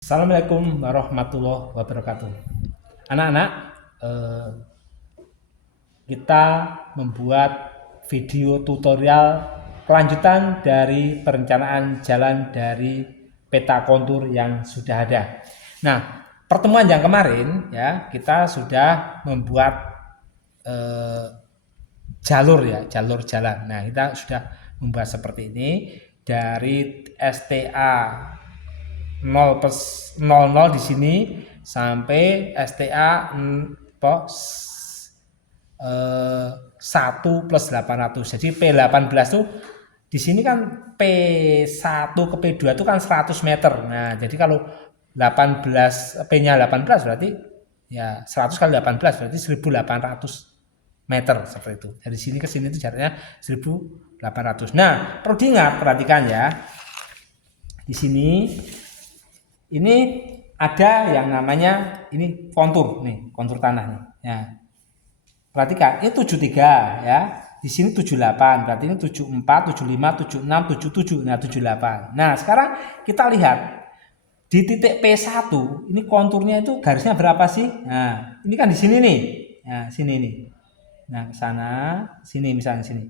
Assalamualaikum warahmatullahi wabarakatuh. Anak-anak, eh, kita membuat video tutorial kelanjutan dari perencanaan jalan dari peta kontur yang sudah ada. Nah, pertemuan yang kemarin ya kita sudah membuat eh, jalur jalan. Nah, kita sudah membuat seperti ini dari STA 0 di sini sampai STA 1 plus 800. Jadi P18 tuh di sini kan P1 ke P2 itu kan 100 meter. Nah, jadi kalau 18 P-nya 18 berarti ya 100 kali 18 berarti 1800 meter seperti itu. Dari sini ke sini itu jaraknya 1800. Nah, perlu diingat, perhatikan ya. Di sini ini ada yang namanya ini kontur nih, kontur tanah nih. Ya. Perhatikan, ini 73 ya. Di sini 78, berarti ini 74, 75, 76, 77, nah 78. Nah, sekarang kita lihat di titik P1 ini konturnya itu garisnya berapa sih? Nah, ini kan di sini nih. Nah, sini nih. Nah, ke sana, sini misalnya sini.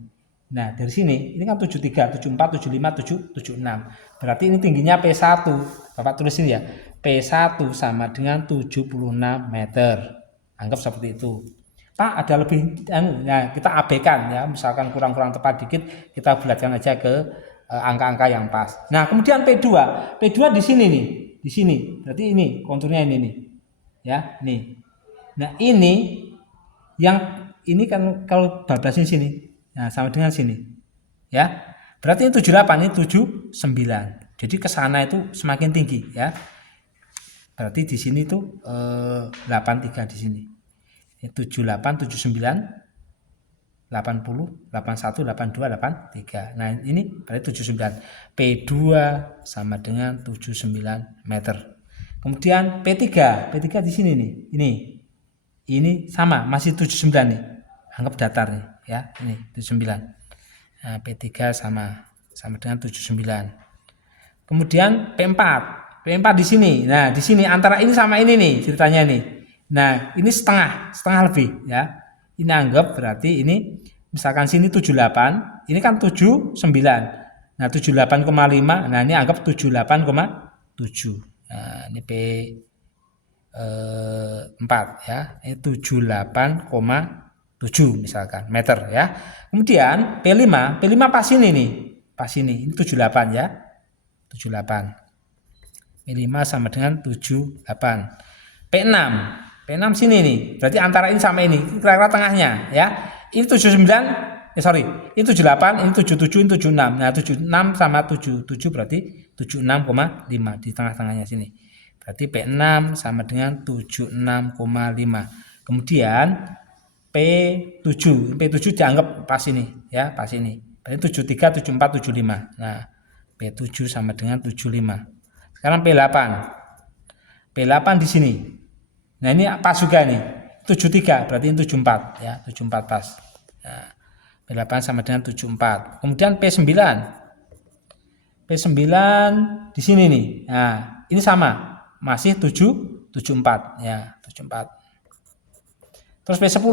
Nah, dari sini ini kan 73, 74, 75, 7, 76. Berarti ini tingginya P1. Bapak tulis ini ya. P1 sama dengan 76 meter. Anggap seperti itu. Pak, ada lebih, nah kita abaikan ya, misalkan kurang-kurang tepat dikit, kita bulatkan aja ke angka-angka yang pas. Nah, kemudian P2. P2 di sini nih, di sini. Berarti ini konturnya ini nih. Ya, nih. Nah, ini kan kalau bablasin sini. Nah, sama dengan sini. Ya. Berarti ini 78, ini 79. Jadi ke sana itu semakin tinggi ya. Berarti di sini tuh 83 di sini. 78, 79, 80, 81, 82, 83. Nah, ini berarti 79. P2 sama dengan 79 meter. Kemudian P3 di sini nih. Ini sama, masih 79 nih. Anggap datar nih, ya. Ini 79. Nah, P3 sama dengan 79. Kemudian P4 di sini. Nah, di sini antara ini sama ini nih ceritanya nih. Nah, ini setengah lebih ya. Ini anggap berarti ini misalkan sini 78, ini kan 79. Nah, 78,5. Nah, ini anggap 78,7. Nah, ini P4 ya. Ini 78,7 misalkan meter ya. Kemudian P5 pas ini nih. Pas ini 78 ya. 78. P5 sama dengan 78. P6 sini nih. Berarti antara ini sama ini, kira-kira tengahnya ya. Ini 79, ini 78, ini 77, ini 76. Nah, 76 sama 77 berarti 76,5 di tengah-tengahnya sini. Berarti P6 sama dengan 76,5. Kemudian P7 dianggap pas ini ya, pas ini. Berarti 73, 74, 75. Nah, P7 sama dengan 75. Sekarang P8 di sini. Nah, ini pas juga nih. 73 berarti ini 74 ya, 74 pas. Nah, P8 sama dengan 74. Kemudian P9 di sini nih. Nah, ini sama, masih 74 ya, 74. Terus P10.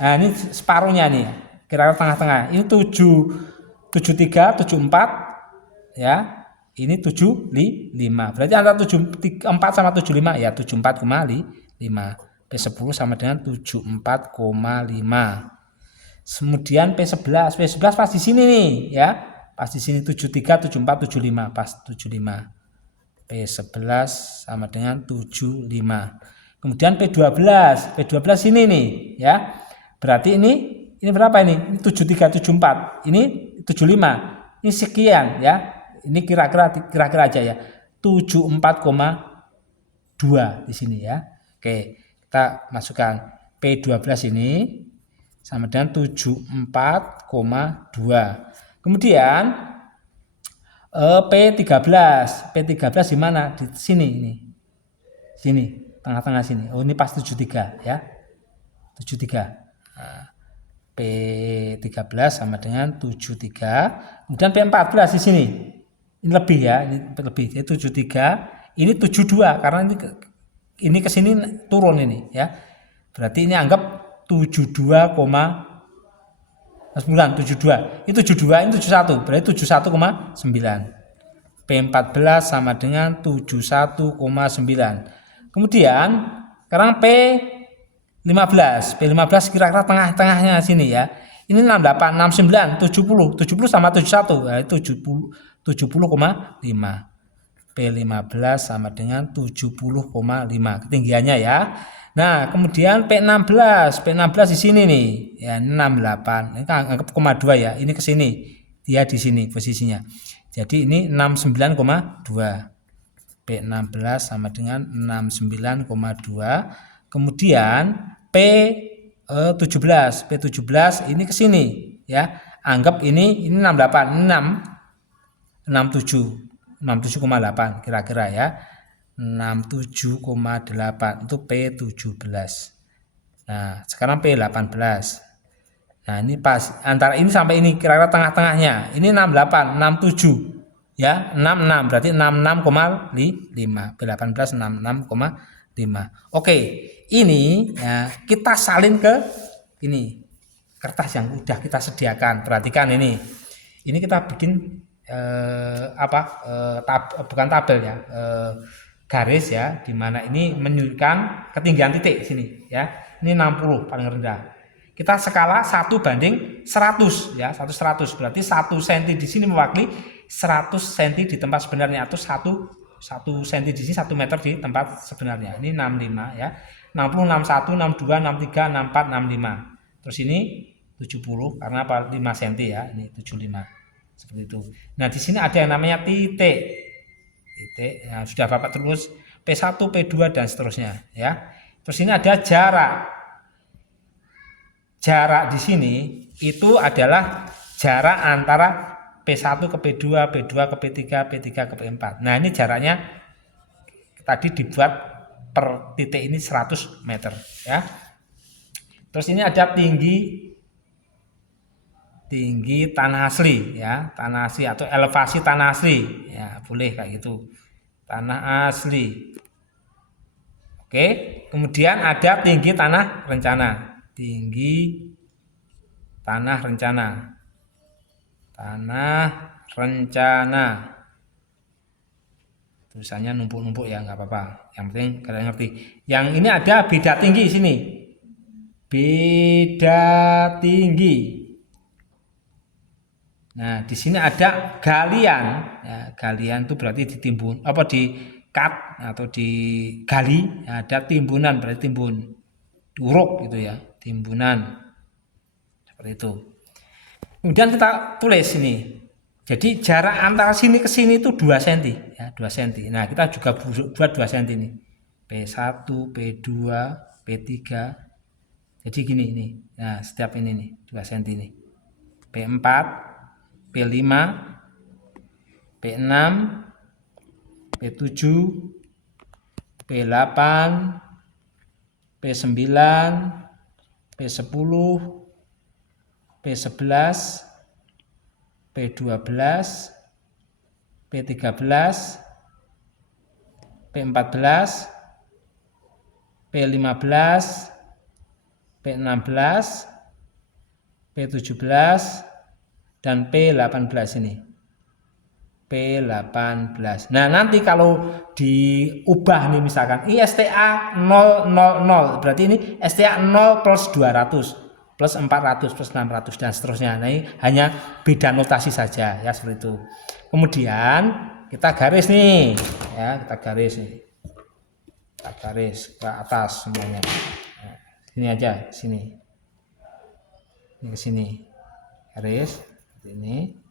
Nah, ini separuhnya nih. Kira-kira tengah-tengah. Ini 73, 74 ya. Ini 75. Berarti antara 74 sama 75 ya 74,5. P10 sama dengan 74,5. Kemudian P11 pas di sini nih ya. Pas di sini 73, 74, 75, pas 75. P11 sama dengan 75. Kemudian P12 ini nih ya. Berarti ini berapa ini? Ini 73, 74. Ini 75. Ini sekian ya. Ini kira-kira aja ya. 74,2 di sini ya. Oke, kita masukkan P12 ini sama dengan 74,2. Kemudian P13 di mana? Di sini ini. Sini, tengah-tengah sini. Oh, ini pas 73 ya. 73. Nah, P13 sama dengan 73. Kemudian P14 di sini. Ini lebih ya, ini lebih. Jadi 73, Ini 72 karena ini ke sini turun ini ya. Berarti ini anggap 72, 72. Ini 72, ini 71. Berarti 71,9. P14 sama dengan 71,9. Kemudian sekarang P15 kira-kira tengah-tengahnya sini ya. Ini 68, 69, 70. 70 sama 71, ya, 70,5. P15 sama dengan 70,5 ketinggiannya ya. Nah, kemudian P16 di sini nih. Ya, 68. Ini kan anggap 0,2 ya. Ini ke sini. Dia di sini posisinya. Jadi ini 69,2. P16 sama dengan 69,2. Kemudian P17 ini ke sini ya. Anggap ini 68, 67,8 kira-kira ya. 67,8 itu P17. Nah, sekarang P18. Nah, ini pas antara ini sampai ini kira-kira tengah-tengahnya. Ini 68, 67 ya, 66 berarti 66,5. P18 66,5. Oke, ini ya, kita salin ke ini kertas yang udah kita sediakan. Perhatikan ini. Ini kita bikin bukan tabel ya, garis ya, dimana ini menunjukkan ketinggian titik sini ya. Ini 60 paling rendah. Kita skala 1:100 ya, 100 berarti 1 cm di sini mewakili 100 cm di tempat sebenarnya, atau 1 cm di sini 1 meter di tempat sebenarnya. Ini 65 ya. 60, 61, 62, 63, 64, 65. Terus ini 70 karena apa? 5 cm ya. Ini 75. Seperti itu. Nah, di sini ada yang namanya titik. Ya, sudah Bapak terus P1, P2 dan seterusnya ya. Terus ini ada jarak. Jarak di sini itu adalah jarak antara P1 ke P2, P2 ke P3, P3 ke P4. Nah, ini jaraknya tadi dibuat per titik ini 100 meter ya. Terus ini ada tinggi tanah asli ya, tanah asli atau elevasi tanah asli ya, boleh kayak gitu, tanah asli. Oke, kemudian ada tinggi tanah rencana, tinggi tanah rencana, tulisannya numpuk-numpuk ya, nggak apa-apa, yang penting kalian ngerti. Yang ini ada beda tinggi sini, beda tinggi. Nah, di sini ada galian. Ya, galian itu berarti ditimbun, apa di cut atau digali. Ya, ada timbunan berarti timbun, diuruk gitu ya, timbunan. Seperti itu. Kemudian kita tulis ini. Jadi jarak antara sini ke sini itu 2 cm ya, 2 cm. Nah, kita juga buat 2 cm ini. P1, P2, P3. Jadi gini ini. Nah, setiap ini nih 2 cm ini. P4, P5, P6, P7, P8, P9, P10, P11, P12, P13, P14, P15, P16, P17, dan P18 ini. P18. Nah, nanti kalau diubah nih misalkan ISTA 000, berarti ini STA 0 plus 200, plus 400, plus 600 dan seterusnya. Nah, ini hanya beda notasi saja ya, seperti itu. Kemudian kita garis nih ya, kita garis nih. Kita garis ke atas semuanya. Nah, sini aja, sini. Ini ke sini. Garis seperti ini.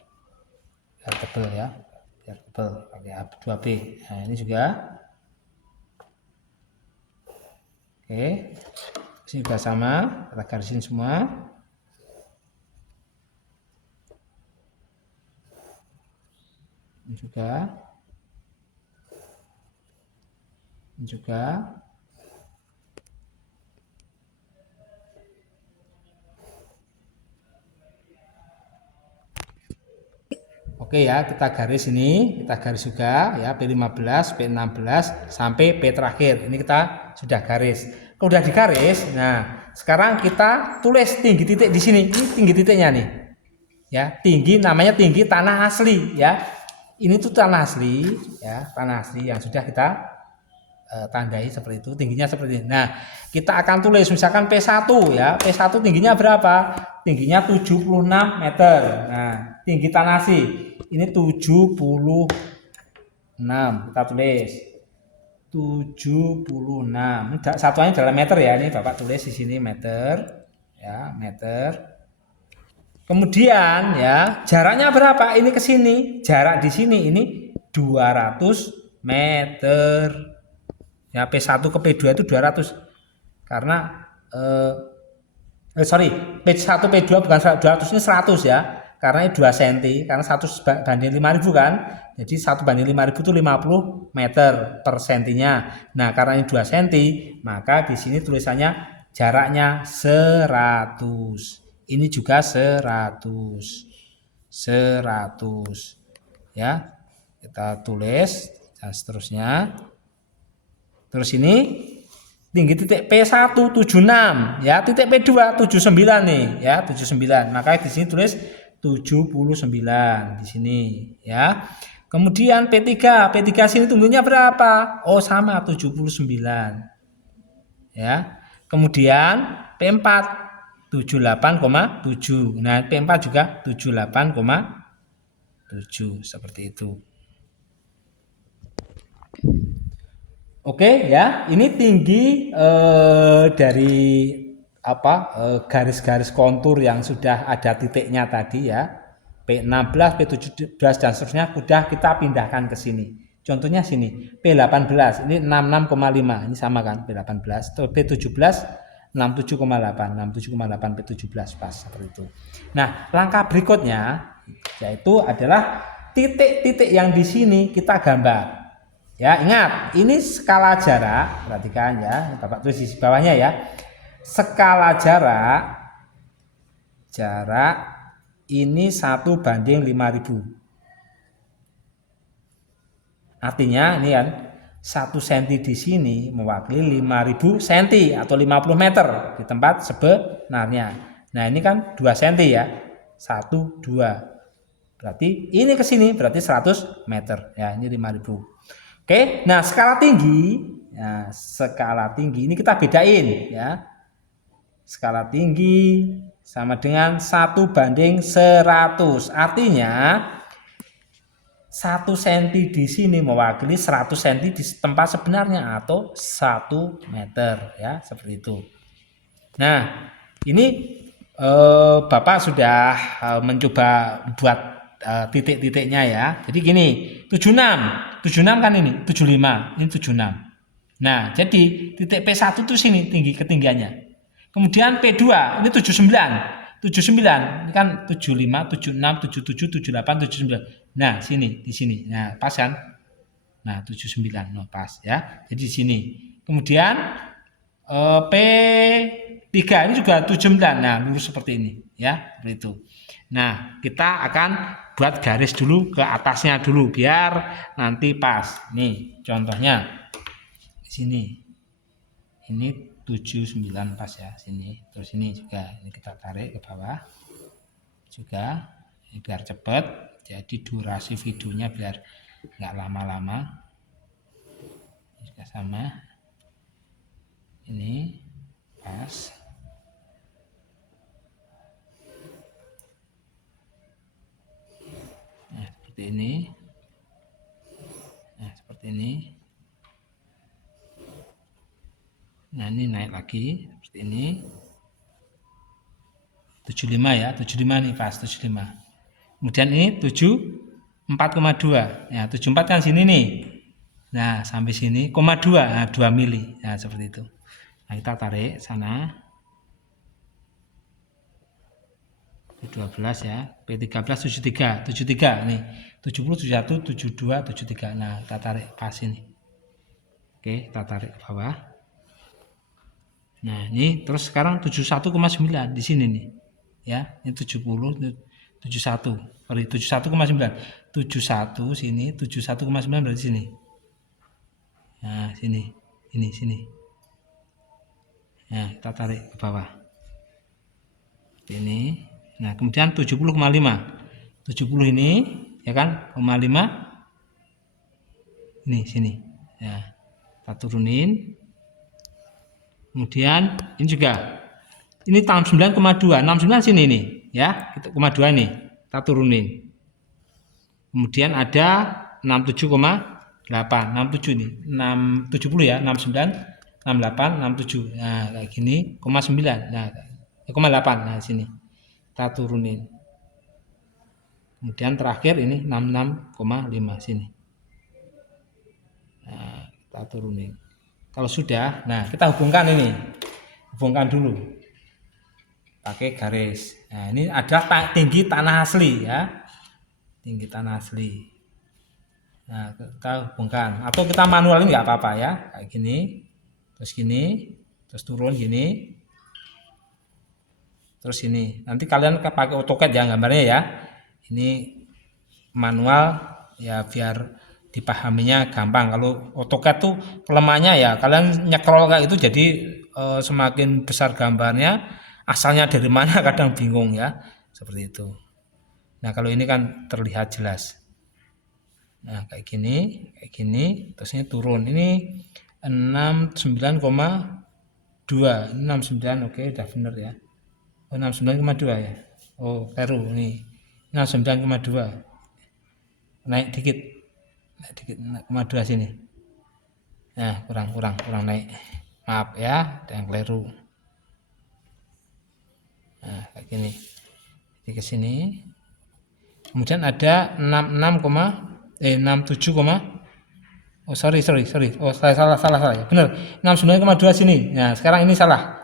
Biar tebel ya, biar tebel pakai 2B. Nah, ini juga oke, sini juga sama, kita garisin semua. Ini juga Oke ya, kita garis ini, kita garis juga ya P15, P16 sampai P terakhir. Ini kita sudah garis. Kalau udah digaris, nah sekarang kita tulis tinggi titik di sini. Ini tinggi titiknya nih. Ya, tinggi namanya tinggi tanah asli ya. Ini tuh tanah asli ya, tanah asli yang sudah kita tandai seperti itu, tingginya seperti ini. Nah, kita akan tulis misalkan P1 ya. P1 tingginya berapa? Tingginya 76 meter. Nah, tinggi tanah asli ini 76. Kita tulis 76. Ini satuannya dalam meter ya. Ini Bapak tulis di sini meter ya, meter. Kemudian ya, jaraknya berapa? Ini ke sini. Jarak di sini ini 200 meter. Ya, P1 ke P2 itu 200. Karena sorry, P1 P2 bukan 200, ini 100 ya. Karena ini 2 cm, karena 1 banding 5.000 kan. Jadi 1 banding 5.000 itu 50 meter per sentinya. Nah, karena ini 2 cm, maka di sini tulisannya jaraknya 100. Ini juga 100. 100. Ya. Kita tulis dan seterusnya. Terus ini tinggi titik P1 76 ya, titik P2 79 nih ya, 79. Maka di sini tulis 79 di sini ya. Kemudian P3 sini tingginya berapa? Oh, sama 79. Ya. Kemudian P4 78,7. Nah, P4 juga 78,7 seperti itu. Oke ya, ini tinggi dari garis-garis kontur yang sudah ada titiknya tadi ya. P16, P17 dan seterusnya sudah kita pindahkan ke sini. Contohnya sini, P18 ini 66,5. Ini sama kan P18. P17 67,8, 67,8 P17 pas seperti itu. Nah, langkah berikutnya yaitu adalah titik-titik yang di sini kita gambar. Ya, ingat, ini skala jarak, perhatikan ya, Bapak tulis di bawahnya ya. Skala jarak ini 1 banding 5.000. Artinya ini kan 1 cm di sini mewakili 5.000 cm atau 50 meter di tempat sebenarnya. Nah, ini kan 2 cm ya. 1, 2. Berarti ini ke sini berarti 100 meter. Ya, ini 5.000. Oke, nah skala tinggi ini kita bedain ya. Skala tinggi sama dengan 1 banding 100. Artinya 1 cm di sini mewakili 100 cm di tempat sebenarnya atau 1 meter ya, seperti itu. Nah, ini Bapak sudah mencoba buat titik-titiknya ya. Jadi gini, 76 kan ini, 75, ini 76. Nah, jadi titik P1 itu sini ketinggiannya. Kemudian P2 ini 79. 79 ini kan 75, 76, 77, 78, 79. Nah, di sini. Nah, pas kan? Nah, 79 pas ya. Jadi di sini. Kemudian P3 ini juga 79. Nah, lurus seperti ini ya, seperti itu. Nah, kita akan buat garis dulu ke atasnya dulu biar nanti pas. Nih, contohnya di sini. Ini 79 pas ya, sini. Terus ini juga ini kita tarik ke bawah. Juga ini biar cepat. Jadi durasi videonya biar nggak lama-lama. Ini juga sama. Ini pas. Nah, seperti ini. Nah, seperti ini. Nah, ini naik lagi seperti ini. 75 ya, 75 nih pas 75. Kemudian ini 74,2. Ya, 74 kan sini nih. Nah, sampai sini, 2, nah 2 mili. Nah, seperti itu. Nah, kita tarik sana. P12 ya, P13 73 nih. 70, 71, 72, 73. Nah, kita tarik pas ini. Oke, kita tarik ke bawah. Nah, ini terus sekarang 71,9 di sini nih. Ya, ini 70, 71. Sorry, 71,9. 71 sini, 71,9 berarti sini. Nah, sini. Sini. Nah, kita tarik ke bawah. Ini. Nah, kemudian 70,5. 70 ini, ya kan? 0,5. Ini sini. Ya. Kita turunin. Kemudian ini juga. Ini 69,2. 69 sini nih, ya. Kita 0,2 ini. Kita turunin. Kemudian ada 67,8. 67 ini. 670 ya, 69, 68, 67. Nah, kayak gini, 0,9. Nah, 0,8. Nah, sini. Kita turunin. Kemudian terakhir ini 66,5 sini. Nah, kita turunin. Kalau sudah, nah kita hubungkan ini. Hubungkan dulu. Pakai garis. Nah, ini ada tinggi tanah asli ya. Tinggi tanah asli. Nah, kita hubungkan. Atau kita manualin nggak apa-apa ya. Kayak gini. Terus gini. Terus turun gini. Terus ini. Nanti kalian pakai AutoCAD ya gambarnya ya. Ini manual ya biar dipahaminya gampang. Kalau AutoCAD tuh kelemahannya ya kalian nyekrol kayak itu jadi semakin besar gambarnya asalnya dari mana kadang bingung ya seperti itu. Nah kalau ini kan terlihat jelas. Nah kayak gini, terus ini turun. Ini 69,2. Ini 69, oke udah bener ya. Oh 69,2 ya. Oh keliru ini 69,2. Naik dikit. 0,2 sini. Nah, kurang naik. Maaf ya, ada yang keliru. Nah, kayak gini. Jadi ke sini. Kemudian ada 67, oh sorry. Oh, salah ya. Benar. 69,2 sini. Nah, sekarang ini salah.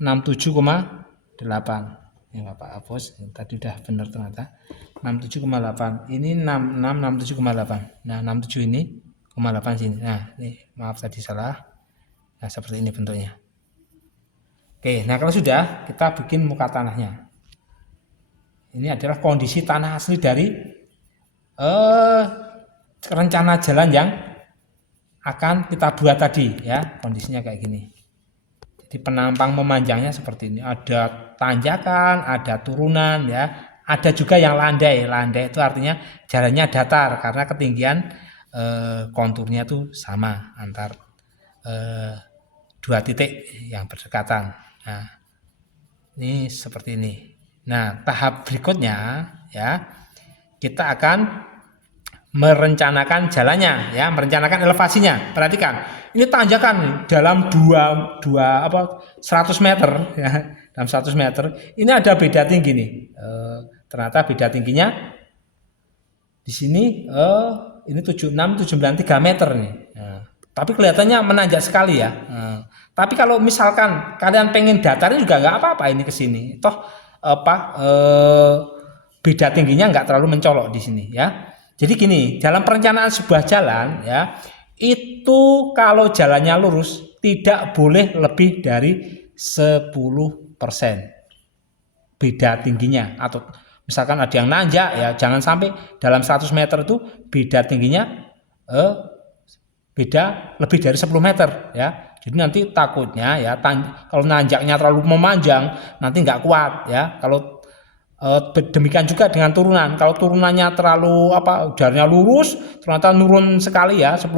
67,8. Ini Bapak hapus. Tadi udah benar ternyata. 67,8. Ini 67,8. Nah, 67 ini 0,8 sini. Nah, ini maaf tadi salah. Nah, seperti ini bentuknya. Oke, nah kalau sudah kita bikin muka tanahnya. Ini adalah kondisi tanah asli dari rencana jalan yang akan kita buat tadi ya. Kondisinya kayak gini. Jadi penampang memanjangnya seperti ini. Ada tanjakan, ada turunan ya. Ada juga yang landai. Landai itu artinya jalannya datar karena ketinggian konturnya tuh sama antar dua titik yang berdekatan. Nah, ini seperti ini. Nah, tahap berikutnya ya kita akan merencanakan jalannya ya, merencanakan elevasinya. Perhatikan, ini tanjakan dalam 100 meter ya, dalam 100 meter. Ini ada beda tinggi nih. Ternyata beda tingginya di sini ini 76,3 meter nih. Nah, tapi kelihatannya menanjak sekali ya. Nah, tapi kalau misalkan kalian pengen datarin juga nggak apa-apa ini ke sini. Toh beda tingginya nggak terlalu mencolok di sini ya. Jadi gini, dalam perencanaan sebuah jalan ya, itu kalau jalannya lurus tidak boleh lebih dari 10% beda tingginya. Atau misalkan ada yang nanjak ya, jangan sampai dalam 100 meter itu beda tingginya beda lebih dari 10 meter ya. Jadi nanti takutnya ya kalau nanjaknya terlalu memanjang nanti nggak kuat ya. Kalau demikian juga dengan turunan. Kalau turunannya terlalu jalannya lurus, ternyata nurun sekali ya 10%.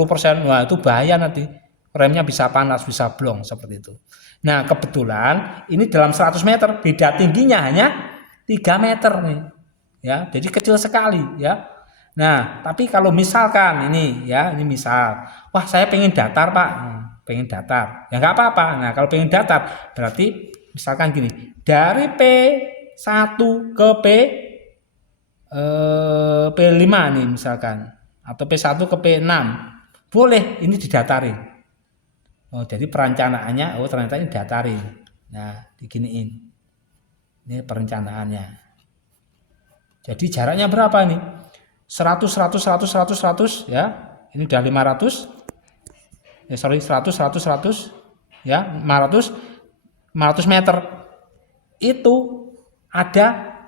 Wah, itu bahaya nanti. Remnya bisa panas, bisa blong seperti itu. Nah, kebetulan ini dalam 100 meter beda tingginya hanya 3 meter nih. Ya, jadi kecil sekali ya. Nah, tapi kalau misalkan ini ya, ini misal, wah saya pengen datar Pak, pengen datar. Ya nggak apa-apa. Nah, kalau pengen datar berarti misalkan gini, dari P1 ke P5 nih misalkan, atau P1 ke P6 boleh ini didatarin. Oh jadi perencanaannya ternyata ini datarin. Nah diginiin, ini perencanaannya. Jadi jaraknya berapa nih? 100 ya. Ini udah 500. 100 ya, 500 meter. Itu ada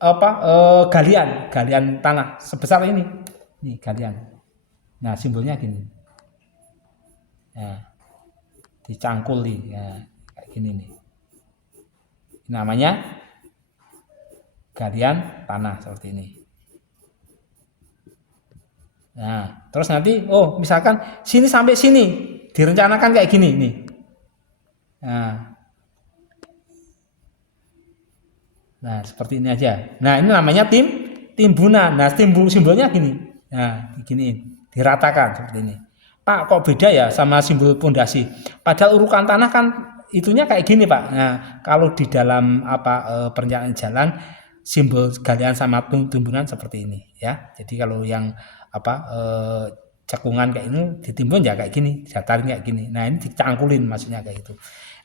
galian tanah sebesar ini. Nih galian. Nah, simbolnya gini. Nah, dicangkul nih. Nah, kayak gini nih. Namanya galian tanah seperti ini. Nah, terus nanti misalkan sini sampai sini direncanakan kayak gini nih. Nah, seperti ini aja. Nah, ini namanya timbunan. Nah, simbolnya gini. Nah, diginiin, diratakan seperti ini. Pak, kok beda ya sama simbol pondasi? Padahal urukan tanah kan itunya kayak gini, Pak. Nah, kalau di dalam perencanaan jalan simbol galian sama timbunan seperti ini ya. Jadi kalau yang cekungan kayak ini ditimbun ya kayak gini, datarin kayak gini. Nah, ini dicangkulin maksudnya kayak gitu.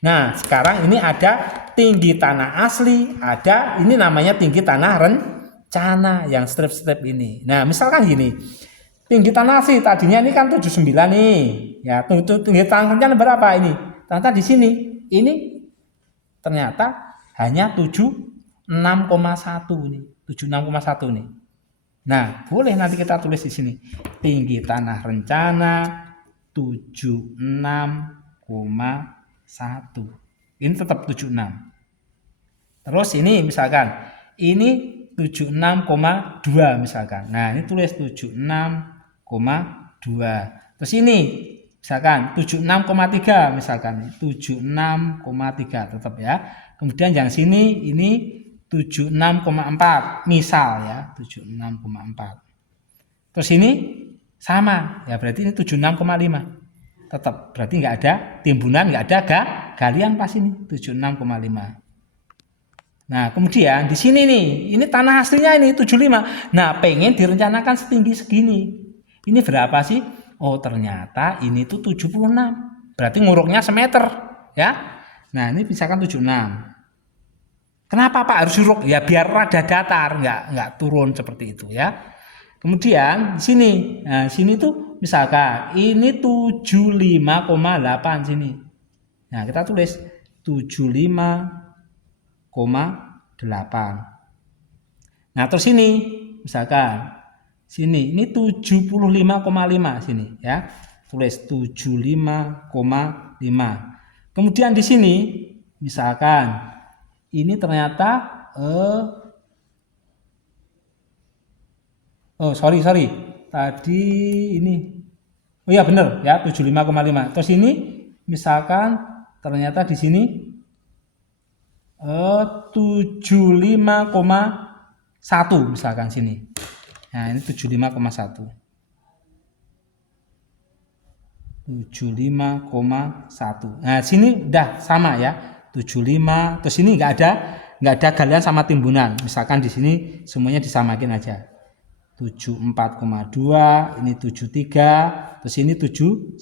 Nah, sekarang ini ada tinggi tanah asli, ada ini namanya tinggi tanah rencana yang strip-strip ini. Nah, misalkan gini, tinggi tanah asli tadinya ini kan 79 nih. Ya, tinggi tanah rencana berapa ini? Ternyata di sini, ini ternyata hanya 76,1 nih, 76,1 nih. Nah, boleh nanti kita tulis di sini. Tinggi tanah rencana 76,1. Ini tetap 76. Terus ini misalkan ini 76,2 misalkan. Nah, ini tulis 76,2. Terus ini misalkan 76,3 misalkan. 76,3 tetap ya. Kemudian yang sini ini 76,4 misal ya, 76,4. Terus ini sama ya, berarti ini 76,5. Tetap berarti nggak ada timbunan, nggak ada galian pas ini 76,5. Nah, kemudian di sini nih, ini tanah aslinya ini 75. Nah, pengen direncanakan setinggi segini. Ini berapa sih? Oh, ternyata ini tuh 76. Berarti nguruknya semeter ya. Nah, ini misalkan 76. Kenapa Pak harus uruk? Ya biar rada datar, nggak turun seperti itu ya. Kemudian di sini, nah sini tuh misalkan ini 75,8 sini. Nah, kita tulis 75,8. Nah, terus sini misalkan sini ini 75,5 sini ya. Tulis 75,5. Kemudian di sini misalkan ini ternyata sorry tadi ini iya bener ya 75,5. Terus ini misalkan ternyata di sini 75,1 misalkan sini. Nah, ini 75,1. 75,1. Nah, sini udah sama ya. 75, terus ini nggak ada galian sama timbunan. Misalkan di sini semuanya disamakin aja. 74,2, ini 73, terus ini 71,9,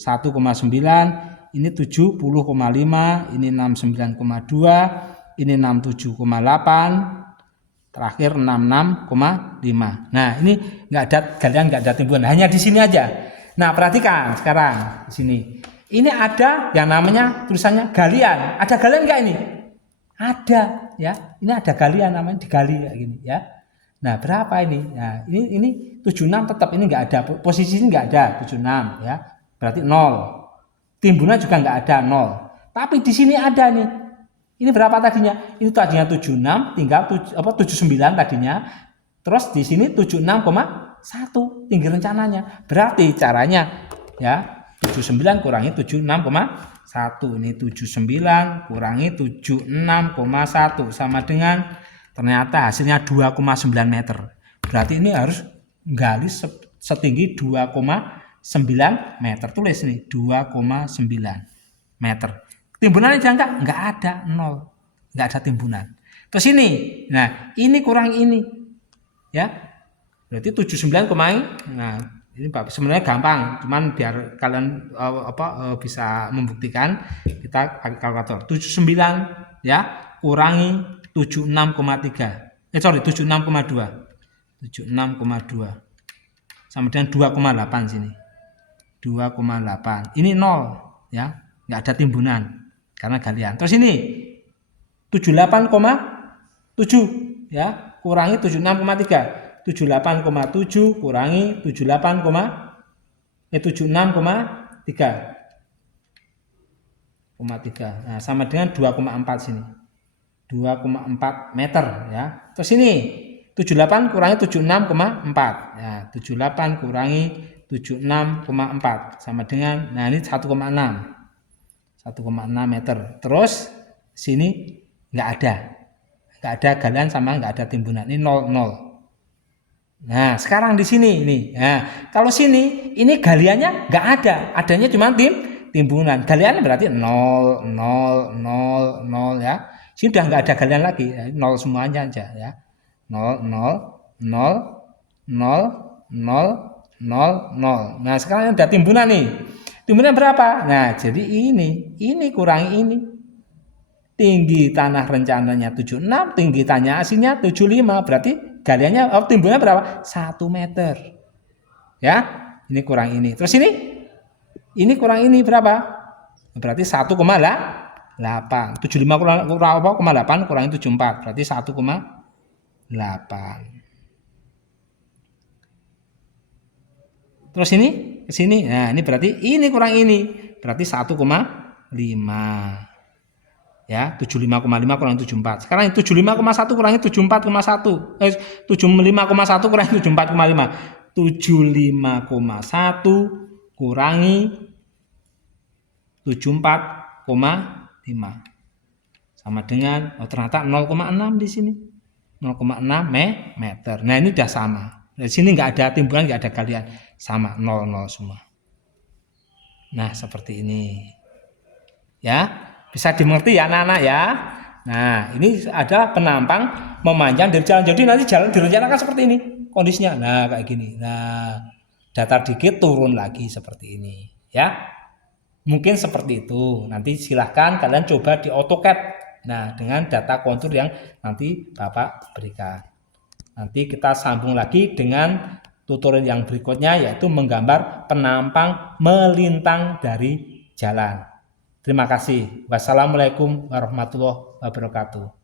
ini 70,5, ini 69,2, ini 67,8, terakhir 66,5. Nah, ini nggak ada galian, nggak ada timbunan, hanya di sini aja. Nah, perhatikan sekarang di sini. Ini ada yang namanya tulisannya galian. Ada galian nggak ini? Ada ya. Ini ada galian namanya digali kayak gini ya. Nah, berapa ini? Nah, ini 76 tetap ini nggak ada. Posisi ini nggak ada 76 ya. Berarti 0. Timbunan juga nggak ada 0. Tapi di sini ada nih. Ini berapa tadinya? Ini tadinya 76 tinggal 79 tadinya. Terus di sini 76,1 tinggi rencananya. Berarti caranya ya 79 kurangi 76,1. Ini 79 kurangi 76,1 sama dengan ternyata hasilnya 2,9 meter. Berarti ini harus gali setinggi 2,9 meter. Tulis nih 2,9 meter. Timbunan aja enggak ada, 0. Enggak ada timbunan. Terus ini. Nah, ini kurang ini. Ya. Berarti 79 nah, ini sebenarnya gampang, cuman biar kalian bisa membuktikan, kita pakai kalkulator. 79 ya kurangi 76,3. 76,2. 76,2 sama dengan 2,8 sini. 2,8. Ini 0 ya, nggak ada timbunan karena galian. Terus ini 78,7 ya. kurangi 76,3. 78,7 kurangi 76,3. Nah, sama dengan 2,4 sini. 2,4 meter ya. Terus ini 78 kurangi 76,4. Ya, 78 kurangi 76,4 sama dengan, nah ini 1,6 meter. Terus sini nggak ada galian sama nggak ada timbunan, ini 0. Nah sekarang di sini nih, nah kalau sini ini galiannya nggak ada, adanya cuma timbunan. Galian berarti 0 ya. Sini udah nggak ada galian lagi, 0 semuanya aja ya. 0 0 0 0 0 0. Nah sekarang ada timbunan nih. Timbunan berapa? Nah jadi ini kurangi ini. Tinggi tanah rencananya 76, tinggi tanah aslinya 75. Berarti galiannya timbulnya berapa? 1 meter. Ya, ini kurang ini. Terus ini kurang ini berapa? Berarti 1,8. 75 kurang 8 kurangi 74. Berarti 1,8. Terus ini ke sini. Nah, ini berarti ini kurang ini. Berarti 1,5. Ya, 75,5 kurangi 74. Sekarang 75,1 kurangi 74,1. 75,1 kurangi 74,5. 75,1 kurangi 74,5. Sama dengan ternyata 0,6 di sini. 0,6 meter. Nah, ini udah sama. Di sini nggak ada timbunan, nggak ada galian. Sama 0 semua. Nah, seperti ini. Ya. Bisa dimengerti ya anak-anak ya. Nah ini ada penampang memanjang dari jalan. Jadi nanti jalan direncanakan seperti ini kondisinya. Nah kayak gini. Nah datar dikit turun lagi seperti ini ya. Mungkin seperti itu. Nanti silahkan kalian coba di AutoCAD. Nah dengan data kontur yang nanti Bapak berikan. Nanti kita sambung lagi dengan tutorial yang berikutnya, yaitu menggambar penampang melintang dari jalan. Terima kasih. Wassalamualaikum warahmatullahi wabarakatuh.